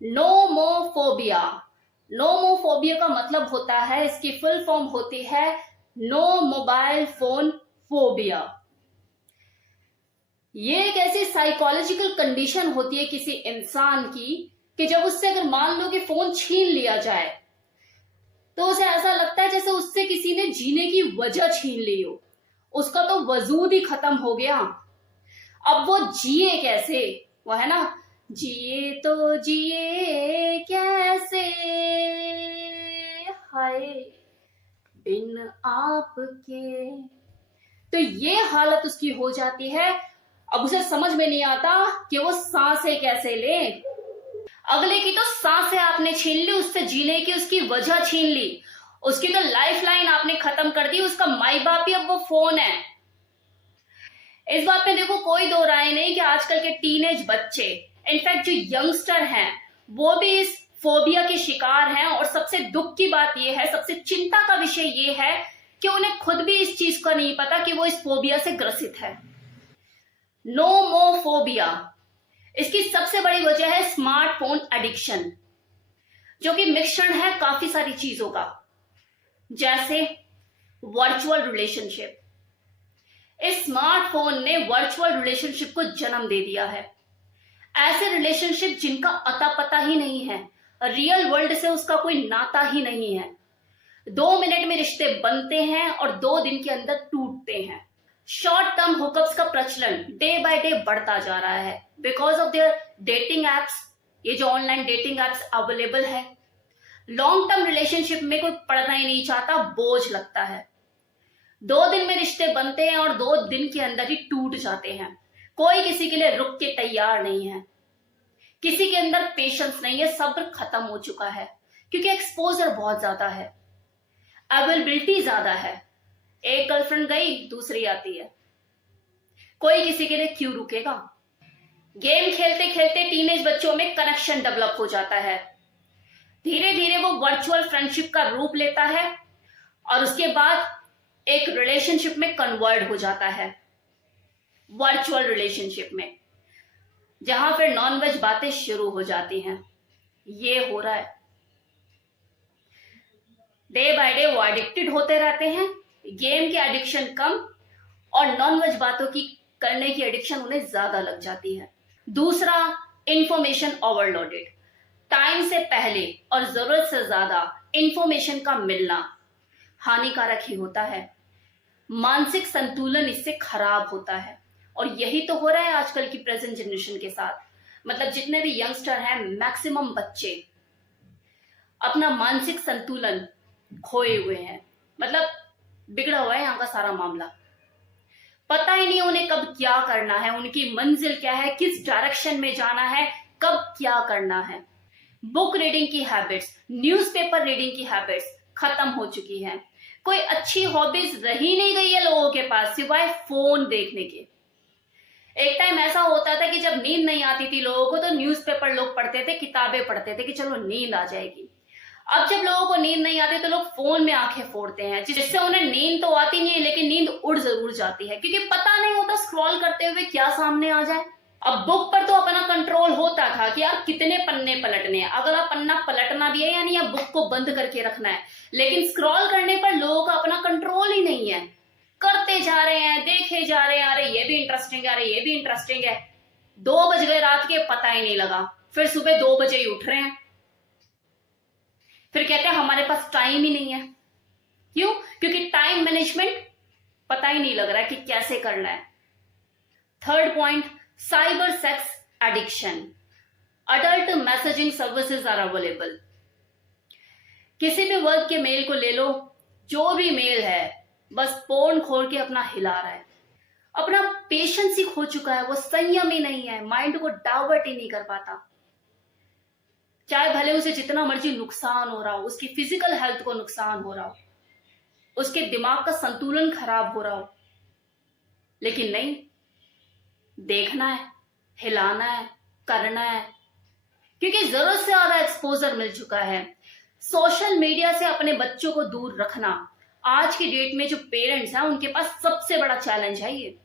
Nomophobia. Nomophobia का मतलब होता है, इसकी फुल फॉर्म होती है नो मोबाइल फोन फोबिया। ये एक ऐसी साइकोलॉजिकल कंडीशन होती है किसी इंसान की कि जब उससे अगर मान लो कि फोन छीन लिया जाए तो उसे ऐसा लगता है जैसे उससे किसी ने जीने की वजह छीन ली हो, उसका तो वजूद ही खत्म हो गया। अब वो जिए कैसे? वो है ना, जिए तो जिए कैसे, हाय बिन आपके। तो ये हालत उसकी हो जाती है। अब उसे समझ में नहीं आता कि वो सांसें कैसे ले। अगले की तो सांसें आपने छीन ली, उससे जीने की उसकी वजह छीन ली, उसकी तो लाइफ लाइन आपने खत्म कर दी, उसका माई बाप ही अब वो फोन है। इस बात में देखो कोई दो राय नहीं कि आजकल के टीनेज बच्चे, इनफैक्ट जो यंगस्टर हैं, वो भी इस फोबिया के शिकार हैं। और सबसे दुख की बात यह है, सबसे चिंता का विषय ये है कि उन्हें खुद भी इस चीज का नहीं पता कि वो इस फोबिया से ग्रसित है। नोमोफोबिया, इसकी सबसे बड़ी वजह है स्मार्टफोन एडिक्शन, जो कि मिश्रण है काफी सारी चीजों का, जैसे वर्चुअल रिलेशनशिप। इस स्मार्टफोन ने वर्चुअल रिलेशनशिप को जन्म दे दिया है। ऐसे रिलेशनशिप जिनका अता पता ही नहीं है, रियल वर्ल्ड से उसका कोई नाता ही नहीं है। 2 मिनट में रिश्ते बनते हैं और 2 दिन के अंदर टूटते हैं। शॉर्ट टर्म हुकअप्स का प्रचलन डे बाय डे बढ़ता जा रहा है because of their dating apps. ये जो ऑनलाइन डेटिंग एप्स अवेलेबल है, लॉन्ग टर्म रिलेशनशिप में कोई पढ़ना ही नहीं चाहता, बोझ लगता है। 2 दिन में रिश्ते बनते हैं और 2 दिन के अंदर ही टूट जाते हैं। कोई किसी के लिए रुक के तैयार नहीं है, किसी के अंदर पेशेंस नहीं है, सब्र खत्म हो चुका है, क्योंकि एक्सपोजर बहुत ज्यादा है, अवेलेबिलिटी ज्यादा है। एक गर्लफ्रेंड गई, दूसरी आती है, कोई किसी के लिए क्यों रुकेगा? गेम खेलते खेलते टीनेज बच्चों में कनेक्शन डेवलप हो जाता है। धीरे धीरे वो वर्चुअल फ्रेंडशिप का रूप लेता है और उसके बाद एक रिलेशनशिप में कन्वर्ट हो जाता है। वर्चुअल रिलेशनशिप में जहां फिर नॉनवेज बातें शुरू हो जाती हैं। ये हो रहा है, डे बाय डे वो एडिक्टेड होते रहते हैं। गेम की एडिक्शन कम और नॉनवेज बातों की करने की एडिक्शन उन्हें ज्यादा लग जाती है। दूसरा, इंफॉर्मेशन ओवरलोडेड। टाइम से पहले और जरूरत से ज्यादा इंफॉर्मेशन का मिलना हानिकारक ही होता है। मानसिक संतुलन इससे खराब होता है और यही तो हो रहा है आजकल की प्रेजेंट जनरेशन के साथ। मतलब जितने भी यंगस्टर हैं, मैक्सिमम बच्चे अपना मानसिक संतुलन खोए हुए हैं। मतलब बिगड़ा हुआ है यहाँ का सारा मामला। पता ही नहीं उन्हें कब क्या करना है, उनकी मंजिल क्या है, किस डायरेक्शन में जाना है, कब क्या करना है। बुक रीडिंग की हैबिट्स, न्यूज़पेपर रीडिंग की हैबिट्स खत्म हो चुकी हैं। कोई अच्छी हॉबीज रही नहीं गई है लोगों के पास सिवाय फोन देखने के। एक टाइम ऐसा होता था कि जब नींद नहीं आती थी लोगों को तो न्यूज़पेपर लोग पढ़ते थे, किताबें पढ़ते थे कि चलो नींद आ जाएगी। अब जब लोगों को नींद नहीं आती तो लोग फोन में आंखें फोड़ते हैं, जिससे उन्हें नींद तो आती नहीं है लेकिन नींद उड़ जरूर जाती है, क्योंकि पता नहीं होता स्क्रॉल करते हुए क्या सामने आ जाए। अब बुक पर तो अपना कंट्रोल होता था कि यार कितने पन्ने पलटने हैं, अगला पन्ना पलटना भी है यानी अब बुक को बंद करके रखना है। लेकिन स्क्रॉल करने पर लोगों का अपना कंट्रोल ही नहीं है, करते जा रहे हैं, देखे जा रहे हैं, अरे ये भी इंटरेस्टिंग है, अरे ये भी इंटरेस्टिंग है। 2 बज गए रात के, पता ही नहीं लगा, फिर सुबह 2 बजे ही उठ रहे हैं। फिर कहते हैं हमारे पास टाइम ही नहीं है। क्यों? क्योंकि टाइम मैनेजमेंट पता ही नहीं लग रहा है कि कैसे करना है। Third point, cyber sex addiction. Adult messaging services are available. किसी भी वर्ग के मेल को ले लो, जो भी मेल है बस पोर्न खोल के अपना हिला रहा है, अपना पेशेंस ही खो चुका है, वो संयम ही नहीं है, माइंड को डाइवर्ट ही नहीं कर पाता। चाहे भले उसे जितना मर्जी नुकसान हो रहा हो, उसकी फिजिकल हेल्थ को नुकसान हो रहा हो, उसके दिमाग का संतुलन खराब हो रहा हो, लेकिन नहीं, देखना है, हिलाना है, करना है, क्योंकि जरूरत से ज्यादा एक्सपोजर मिल चुका है। सोशल मीडिया से अपने बच्चों को दूर रखना आज की डेट में जो पेरेंट्स हैं उनके पास सबसे बड़ा चैलेंज है। ये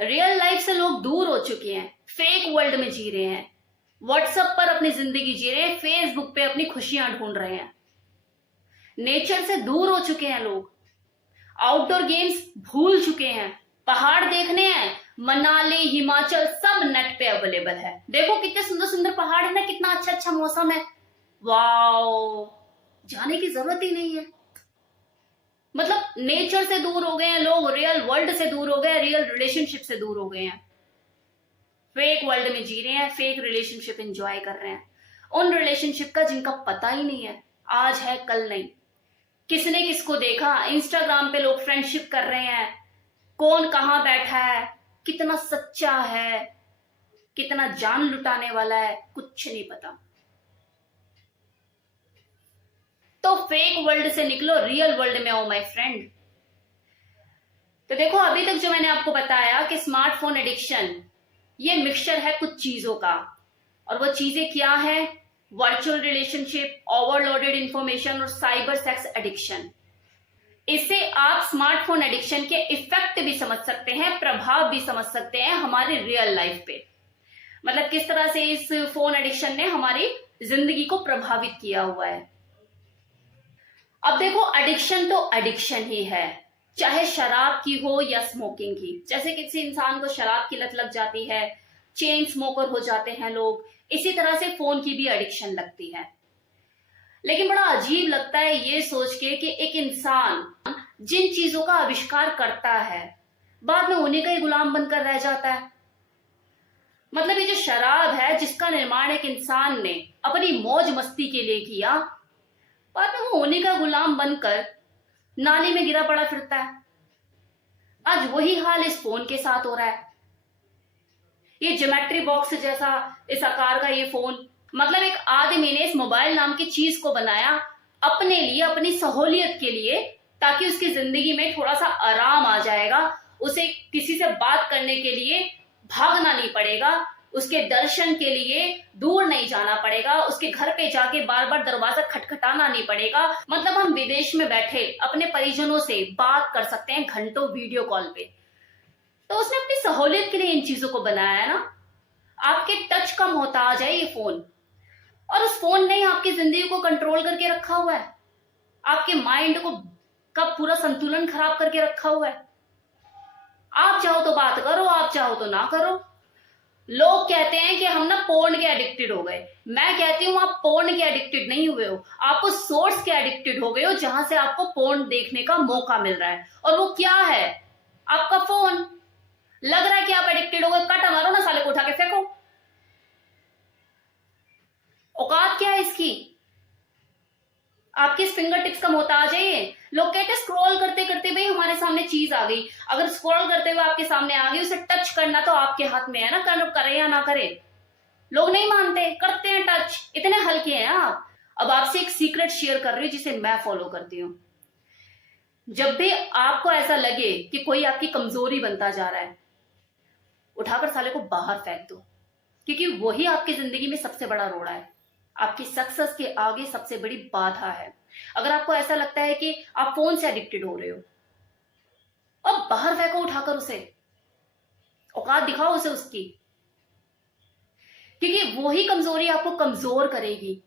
रियल लाइफ से लोग दूर हो चुके हैं, फेक वर्ल्ड में जी रहे हैं। व्हाट्सएप पर अपनी जिंदगी जी रहे हैं, फेसबुक पे अपनी खुशियां ढूंढ रहे हैं। नेचर से दूर हो चुके हैं लोग, आउटडोर गेम्स भूल चुके हैं। पहाड़ देखने हैं, मनाली, हिमाचल सब नेट पे अवेलेबल है। देखो कितने सुंदर सुंदर पहाड़ है ना, कितना अच्छा अच्छा मौसम है, वाओ, जाने की जरूरत ही नहीं है। मतलब नेचर से दूर हो गए हैं लोग, रियल वर्ल्ड से दूर हो गए हैं, रियल रिलेशनशिप से दूर हो गए हैं। फेक वर्ल्ड में जी रहे हैं, फेक रिलेशनशिप एंजॉय कर रहे हैं, उन रिलेशनशिप का जिनका पता ही नहीं है, आज है कल नहीं। किसने किसको देखा, इंस्टाग्राम पे लोग फ्रेंडशिप कर रहे हैं, कौन कहां बैठा है, कितना सच्चा है, कितना जान लुटाने वाला है, कुछ नहीं पता। तो फेक वर्ल्ड से निकलो, रियल वर्ल्ड में आओ माय फ्रेंड। तो देखो अभी तक जो मैंने आपको बताया कि स्मार्टफोन एडिक्शन ये मिक्सचर है कुछ चीजों का, और वो चीजें क्या है, वर्चुअल रिलेशनशिप, ओवरलोडेड इंफॉर्मेशन और साइबर सेक्स एडिक्शन। इससे आप स्मार्टफोन एडिक्शन के इफेक्ट भी समझ सकते हैं, प्रभाव भी समझ सकते हैं हमारी रियल लाइफ पे। मतलब किस तरह से इस फोन एडिक्शन ने हमारी जिंदगी को प्रभावित किया हुआ है। अब देखो एडिक्शन तो एडिक्शन ही है, चाहे शराब की हो या स्मोकिंग की। जैसे किसी इंसान को शराब की लत लग जाती है, चेन स्मोकर हो जाते हैं लोग, इसी तरह से फोन की भी एडिक्शन लगती है। लेकिन बड़ा अजीब लगता है ये सोच के कि एक इंसान जिन चीजों का आविष्कार करता है बाद में उन्हीं का ही गुलाम बनकर रह जाता है। मतलब ये जो शराब है जिसका निर्माण एक इंसान ने अपनी मौज मस्ती के लिए किया, बाद में वो उन्हीं का गुलाम बनकर नाली में गिरा पड़ा फिरता है। आज वही हाल इस फोन के साथ हो रहा है। ये ज्योमेट्री बॉक्स जैसा इस आकार का ये फोन, मतलब एक आदमी ने इस मोबाइल नाम की चीज को बनाया अपने लिए, अपनी सहूलियत के लिए, ताकि उसकी जिंदगी में थोड़ा सा आराम आ जाएगा, उसे किसी से बात करने के लिए भागना नहीं पड़ेगा, उसके दर्शन के लिए दूर नहीं जाना पड़ेगा, उसके घर पे जाके बार बार दरवाजा खटखटाना नहीं पड़ेगा। मतलब हम विदेश में बैठे अपने परिजनों से बात कर सकते हैं घंटों वीडियो कॉल पे। तो उसने अपनी सहूलियत के लिए इन चीजों को बनाया है ना। आपके टच का मोहताज है ये फोन, और उस फोन ने आपकी जिंदगी को कंट्रोल करके रखा हुआ है, आपके माइंड को का पूरा संतुलन खराब करके रखा हुआ है। आप चाहो तो बात करो, आप चाहो तो ना करो। लोग कहते हैं कि हम ना पोर्न के एडिक्टेड हो गए। मैं कहती हूँ आप पोर्न के एडिक्टेड नहीं हुए हो, आप उस सोर्स के एडिक्टेड हो गए हो जहां से आपको पोर्न देखने का मौका मिल रहा है, और वो क्या है, आपका फोन। लग रहा है कि आप एडिक्टेड हो गए, काटा मारो ना साले को, उठा के फेंको। औकात क्या है इसकी, आपके फिंगर टिप्स का मोहताज है ये। लोग कहते हैं स्क्रॉल करते करते भाई हमारे सामने चीज आ गई, अगर स्क्रॉल करते हुए आपके सामने आ गई, उसे टच करना तो आपके हाथ में है ना, करे या ना करे। लोग नहीं मानते, करते हैं टच, इतने हल्के हैं आप। अब आपसे एक सीक्रेट शेयर कर रही हूँ जिसे मैं फॉलो करती हूँ। जब भी आपको ऐसा लगे कि कोई आपकी कमजोरी बनता जा रहा है, उठाकर साले को बाहर फेंक दो, क्योंकि वही आपकी जिंदगी में सबसे बड़ा रोड़ा है, आपकी सक्सेस के आगे सबसे बड़ी बाधा है। अगर आपको ऐसा लगता है कि आप फोन से एडिक्टेड हो रहे हो, अब बाहर फेंको उठाकर उसे, औकात दिखाओ उसे उसकी, क्योंकि वही कमजोरी आपको कमजोर करेगी,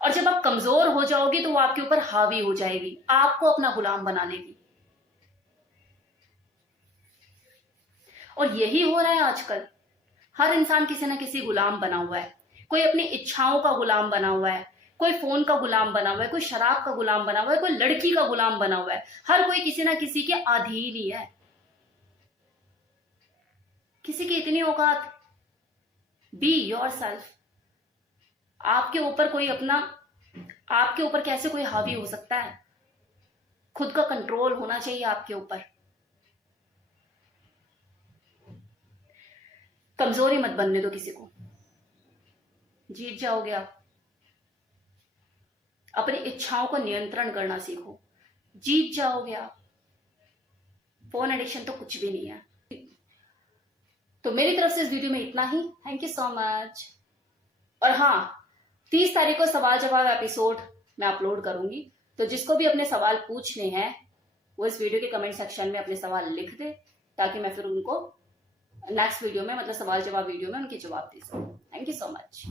और जब आप कमजोर हो जाओगे तो वो आपके ऊपर हावी हो जाएगी, आपको अपना गुलाम बना लेगी। और यही हो रहा है आजकल, हर इंसान किसी ना किसी गुलाम बना हुआ है। कोई अपनी इच्छाओं का गुलाम बना हुआ है, कोई फोन का गुलाम बना हुआ है, कोई शराब का गुलाम बना हुआ है, कोई लड़की का गुलाम बना हुआ है। हर कोई किसी ना किसी के अधीन ही है। किसी की इतनी औकात, बी योरसेल्फ। आपके ऊपर कोई अपना, आपके ऊपर कैसे कोई हावी हो सकता है? खुद का कंट्रोल होना चाहिए आपके ऊपर। कमजोरी मत बनने दो किसी को, जीत जाओगे आप। अपनी इच्छाओं को नियंत्रण करना सीखो, जीत जाओगे आप। फोन एडिक्शन तो कुछ भी नहीं है। तो मेरी तरफ से इस वीडियो में इतना ही। Thank you so much. और हाँ, 30 तारीख को सवाल जवाब एपिसोड मैं अपलोड करूंगी, तो जिसको भी अपने सवाल पूछने हैं वो इस वीडियो के कमेंट सेक्शन में अपने सवाल लिख दे, ताकि मैं फिर उनको नेक्स्ट वीडियो में, मतलब सवाल जवाब वीडियो में, उनके जवाब दे सकूं। Thank you so much.